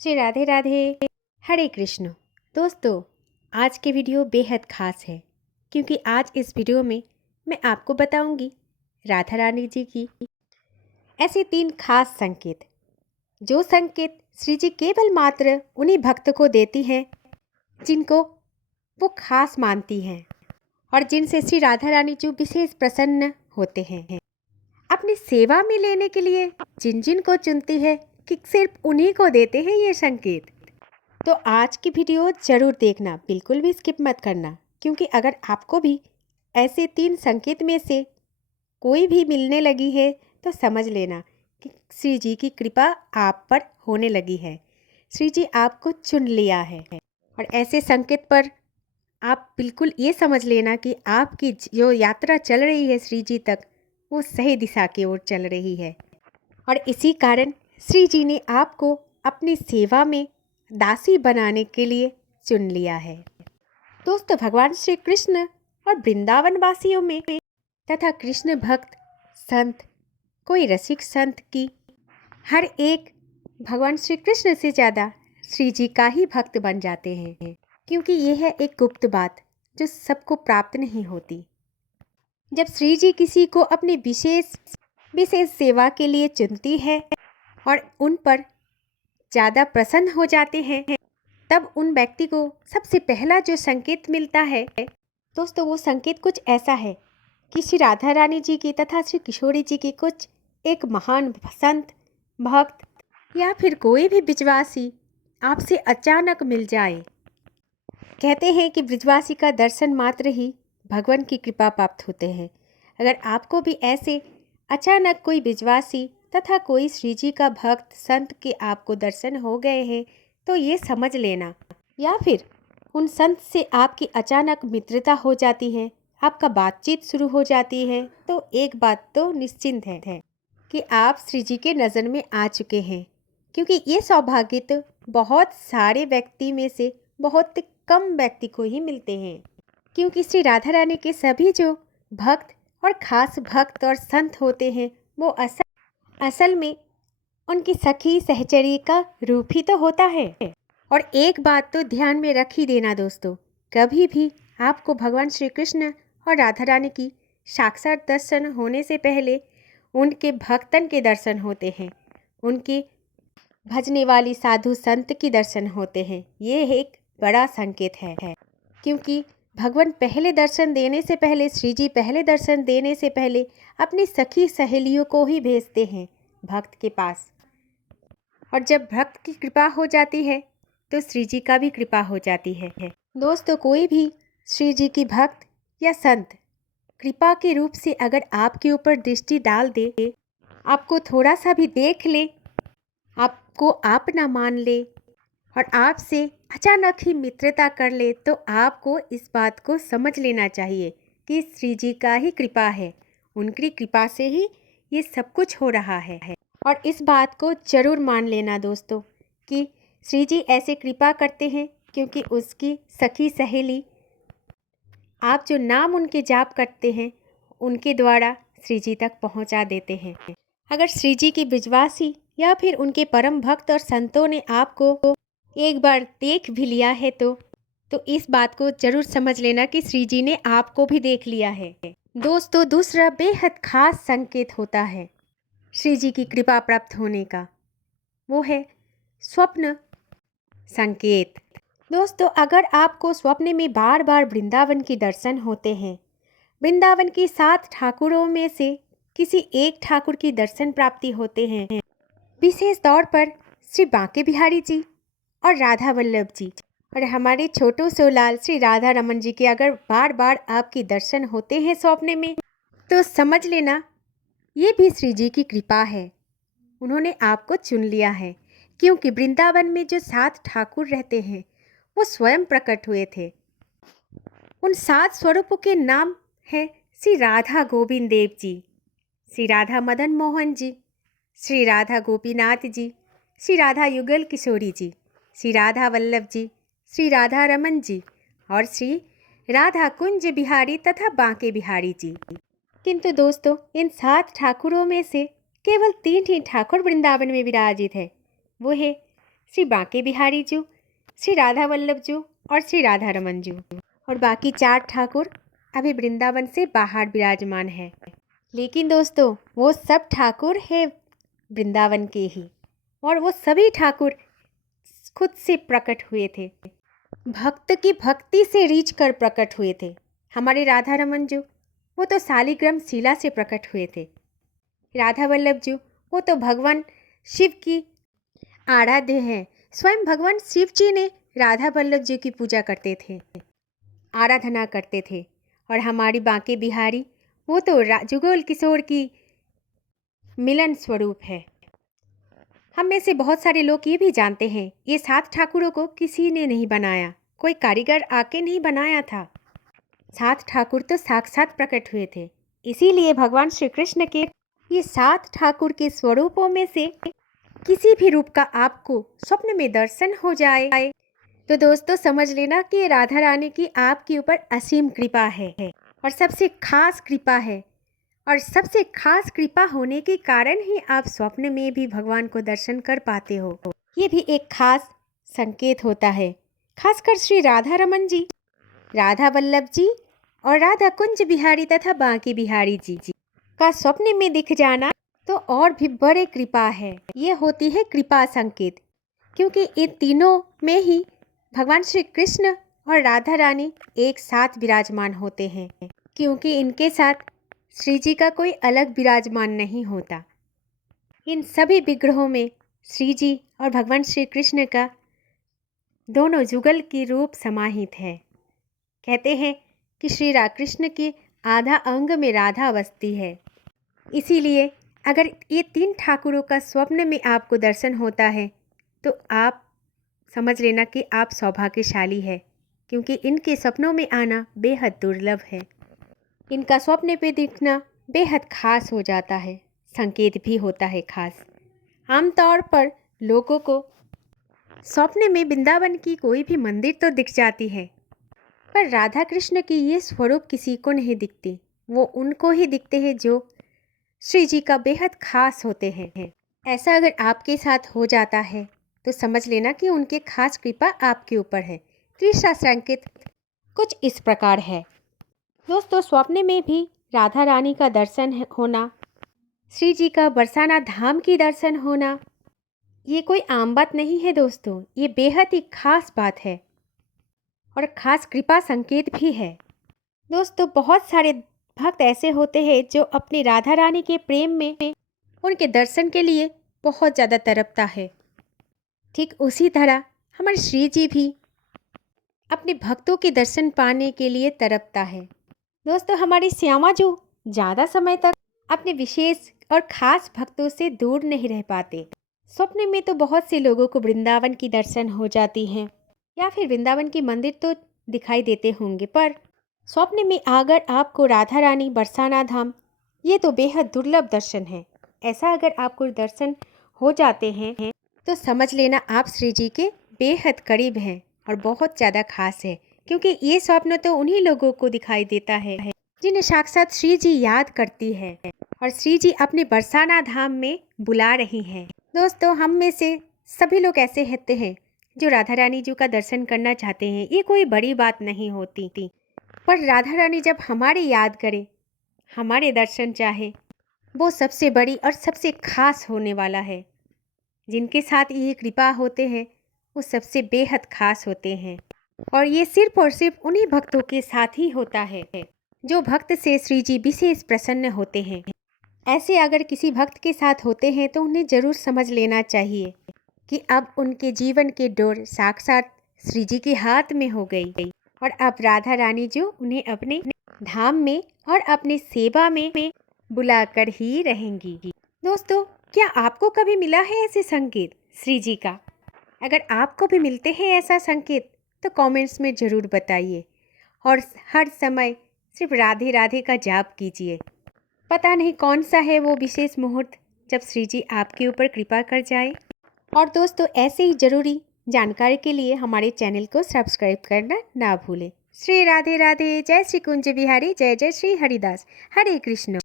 श्री राधे राधे। हरे कृष्ण। दोस्तों, आज की वीडियो बेहद खास है क्योंकि आज इस वीडियो में मैं आपको बताऊंगी राधा रानी जी की ऐसे 3 खास संकेत, जो संकेत श्री जी केवल मात्र उन्हीं भक्त को देती हैं जिनको वो खास मानती हैं और जिनसे श्री राधा रानी जी विशेष प्रसन्न होते हैं। अपनी सेवा में लेने के लिए जिन जिन को चुनती है कि सिर्फ उन्हीं को देते हैं ये संकेत। तो आज की वीडियो ज़रूर देखना, बिल्कुल भी स्किप मत करना, क्योंकि अगर आपको भी ऐसे 3 संकेत में से कोई भी मिलने लगी है तो समझ लेना कि श्री जी की कृपा आप पर होने लगी है। श्री जी आपको चुन लिया है और ऐसे संकेत पर आप बिल्कुल ये समझ लेना कि आपकी जो यात्रा चल रही है श्री जी तक, वो सही दिशा की ओर चल रही है। और इसी कारण श्री जी ने आपको अपनी सेवा में दासी बनाने के लिए चुन लिया है। दोस्तों, भगवान श्री कृष्ण और वृंदावन वासियों में तथा कृष्ण भक्त संत, कोई रसिक संत की, हर एक भगवान श्री कृष्ण से ज़्यादा श्री जी का ही भक्त बन जाते हैं, क्योंकि यह है एक गुप्त बात जो सबको प्राप्त नहीं होती। जब श्री जी किसी को अपनी विशेष सेवा के लिए चुनती है और उन पर ज़्यादा प्रसन्न हो जाते हैं, तब उन व्यक्ति को सबसे पहला जो संकेत मिलता है दोस्तों, वो संकेत कुछ ऐसा है कि श्री राधा रानी जी की तथा श्री किशोरी जी की कुछ एक महान संत, भक्त या फिर कोई भी ब्रजवासी आपसे अचानक मिल जाए। कहते हैं कि ब्रजवासी का दर्शन मात्र ही भगवान की कृपा प्राप्त होते हैं। अगर आपको भी ऐसे अचानक कोई ब्रजवासी तथा कोई श्री जी का भक्त संत के आपको दर्शन हो गए हैं तो ये समझ लेना, या फिर उन संत से आपकी अचानक मित्रता हो जाती है, आपका बातचीत शुरू हो जाती है, तो एक बात तो निश्चिंत है कि आप श्री जी के नज़र में आ चुके हैं। क्योंकि ये सौभाग्य तो बहुत सारे व्यक्ति में से बहुत कम व्यक्ति को ही मिलते हैं, क्योंकि श्री राधा रानी के सभी जो भक्त और खास भक्त और संत होते हैं वो असल में उनकी सखी सहचरी का रूप ही तो होता है। और एक बात तो ध्यान में रख ही देना दोस्तों, कभी भी आपको भगवान श्री कृष्ण और राधा रानी की साक्षात दर्शन होने से पहले उनके भक्तन के दर्शन होते हैं, उनके भजने वाली साधु संत की दर्शन होते हैं। ये एक बड़ा संकेत है, क्योंकि भगवान पहले दर्शन देने से पहले, श्री जी पहले दर्शन देने से पहले अपनी सखी सहेलियों को ही भेजते हैं भक्त के पास। और जब भक्त की कृपा हो जाती है तो श्री जी का भी कृपा हो जाती है। दोस्तों, कोई भी श्री जी की भक्त या संत कृपा के रूप से अगर आपके ऊपर दृष्टि डाल दे, आपको थोड़ा सा भी देख ले, आपको आप ना मान ले और आपसे अचानक ही मित्रता कर ले, तो आपको इस बात को समझ लेना चाहिए कि श्री जी का ही कृपा है, उनकी कृपा से ही ये सब कुछ हो रहा है। और इस बात को जरूर मान लेना दोस्तों कि श्री जी ऐसे कृपा करते हैं क्योंकि उसकी सखी सहेली, आप जो नाम उनके जाप करते हैं, उनके द्वारा श्री जी तक पहुंचा देते हैं। अगर श्री जी की ब्रजवासी या फिर उनके परम भक्त और संतों ने आपको एक बार देख भी लिया है तो इस बात को जरूर समझ लेना कि श्री जी ने आपको भी देख लिया है। दोस्तों, दूसरा बेहद खास संकेत होता है श्री जी की कृपा प्राप्त होने का, वो है स्वप्न संकेत। दोस्तों, अगर आपको स्वप्न में बार बार वृंदावन के दर्शन होते हैं, वृंदावन के 7 ठाकुरों में से किसी एक ठाकुर की दर्शन प्राप्ति होते हैं, विशेष तौर पर श्री बांके बिहारी जी और राधा वल्लभ जी और हमारे छोटू सोलाल श्री राधा रमन जी के अगर बार बार आपके दर्शन होते हैं स्वप्न में, तो समझ लेना ये भी श्री जी की कृपा है। उन्होंने आपको चुन लिया है, क्योंकि वृंदावन में जो 7 ठाकुर रहते हैं वो स्वयं प्रकट हुए थे। उन 7 स्वरूपों के नाम हैं श्री राधा गोविंद देव जी, श्री राधा मदन मोहन जी, श्री राधा गोपीनाथ जी, श्री राधा युगल किशोरी जी, श्री राधा वल्लभ जी, श्री राधा रमन जी और श्री राधा कुंज बिहारी तथा बांके बिहारी जी। किंतु दोस्तों, इन 7 ठाकुरों में से केवल 3 ही ठाकुर वृंदावन में विराजित है। वो है श्री बांके बिहारी जी, श्री राधा वल्लभ जी और श्री राधा रमन जी। और बाकी 4 ठाकुर अभी वृंदावन से बाहर विराजमान है। लेकिन दोस्तों वो सब ठाकुर है वृंदावन के ही, और वो सभी ठाकुर खुद से प्रकट हुए थे, भक्त की भक्ति से रीझ कर प्रकट हुए थे। हमारे राधा रमन जी वो तो शालिग्राम शिला से प्रकट हुए थे। राधा वल्लभ जी वो तो भगवान शिव की आराध्य हैं। स्वयं भगवान शिव जी ने राधा वल्लभ जी की पूजा करते थे, आराधना करते थे। और हमारी बांके बिहारी वो तो जुगल किशोर की मिलन स्वरूप है। हम में से बहुत सारे लोग ये भी जानते हैं ये 7 ठाकुरों को किसी ने नहीं बनाया, कोई कारीगर आके नहीं बनाया था। 7 ठाकुर तो साक्षात प्रकट हुए थे। इसीलिए भगवान श्री कृष्ण के ये 7 ठाकुर के स्वरूपों में से किसी भी रूप का आपको स्वप्न में दर्शन हो जाए तो दोस्तों समझ लेना कि राधा रानी की आपके ऊपर असीम कृपा है और सबसे खास कृपा है। और सबसे खास कृपा होने के कारण ही आप स्वप्न में भी भगवान को दर्शन कर पाते हो। ये भी एक खास संकेत होता है। खासकर श्री राधा रमन जी, राधा वल्लभ जी और राधा कुंज बिहारी तथा बांके बिहारी जी का स्वप्न में दिख जाना तो और भी बड़े कृपा है। ये होती है कृपा संकेत, क्योंकि इन तीनों में ही भगवान श्री कृष्ण और राधा रानी एक साथ विराजमान होते हैं, क्योंकि इनके साथ श्री जी का कोई अलग विराजमान नहीं होता। इन सभी विग्रहों में श्री जी और भगवान श्री कृष्ण का दोनों जुगल की रूप समाहित है। कहते हैं कि श्री कृष्ण के आधा अंग में राधा बसती है। इसीलिए अगर ये 3 ठाकुरों का स्वप्न में आपको दर्शन होता है तो आप समझ लेना कि आप सौभाग्यशाली है, क्योंकि इनके सपनों में आना बेहद दुर्लभ है। इनका स्वप्न पे दिखना बेहद खास हो जाता है, संकेत भी होता है खास। आमतौर पर लोगों को स्वप्न में वृंदावन की कोई भी मंदिर तो दिख जाती है, पर राधा कृष्ण की ये स्वरूप किसी को नहीं दिखती। वो उनको ही दिखते हैं जो श्री जी का बेहद खास होते हैं। ऐसा अगर आपके साथ हो जाता है तो समझ लेना कि उनके खास कृपा आपके ऊपर है। तीसरा संकेत कुछ इस प्रकार है। दोस्तों स्वप्न में भी राधा रानी का दर्शन होना, श्री जी का बरसाना धाम की दर्शन होना, ये कोई आम बात नहीं है दोस्तों, ये बेहद ही खास बात है और खास कृपा संकेत भी है। दोस्तों बहुत सारे भक्त ऐसे होते हैं जो अपनी राधा रानी के प्रेम में उनके दर्शन के लिए बहुत ज़्यादा तड़पता है। ठीक उसी तरह हमारे श्री जी भी अपने भक्तों के दर्शन पाने के लिए तड़पता है। दोस्तों हमारी श्यामा जो ज़्यादा समय तक अपने विशेष और खास भक्तों से दूर नहीं रह पाते। स्वप्न में तो बहुत से लोगों को वृंदावन की दर्शन हो जाती हैं या फिर वृंदावन की मंदिर तो दिखाई देते होंगे, पर स्वप्न में अगर आपको राधा रानी बरसाना धाम, ये तो बेहद दुर्लभ दर्शन है। ऐसा अगर आपको दर्शन हो जाते हैं तो समझ लेना आप श्री जी के बेहद करीब हैं और बहुत ज़्यादा खास है, क्योंकि ये स्वप्न तो उन्हीं लोगों को दिखाई देता है जिन्हें साक्षात श्री जी याद करती है और श्री जी अपने बरसाना धाम में बुला रही हैं। दोस्तों हम में से सभी लोग ऐसे होते हैं जो राधा रानी जी का दर्शन करना चाहते हैं। ये कोई बड़ी बात नहीं होती, पर राधा रानी जब हमारी याद करे, हमारे दर्शन चाहे, वो सबसे बड़ी और सबसे खास होने वाला है। जिनके साथ ये कृपा होते हैं वो सबसे बेहद खास होते हैं और ये सिर्फ और सिर्फ उन्हीं भक्तों के साथ ही होता है जो भक्त से श्री जी विशेष प्रसन्न होते हैं। ऐसे अगर किसी भक्त के साथ होते हैं तो उन्हें ज़रूर समझ लेना चाहिए कि अब उनके जीवन के डोर साक्षात श्री जी के हाथ में हो गई और अब राधा रानी जो उन्हें अपने धाम में और अपने सेवा में बुलाकर ही रहेंगी। दोस्तों क्या आपको कभी मिला है ऐसे संकेत श्री जी का? अगर आपको भी मिलते हैं ऐसा संकेत तो कमेंट्स में ज़रूर बताइए और हर समय सिर्फ राधे राधे का जाप कीजिए। पता नहीं कौन सा है वो विशेष मुहूर्त जब श्री जी आपके ऊपर कृपा कर जाए। और दोस्तों ऐसे ही ज़रूरी जानकारी के लिए हमारे चैनल को सब्सक्राइब करना ना भूलें। श्री राधे राधे। जय श्री कुंज बिहारी। जय जय श्री हरिदास। हरे कृष्ण।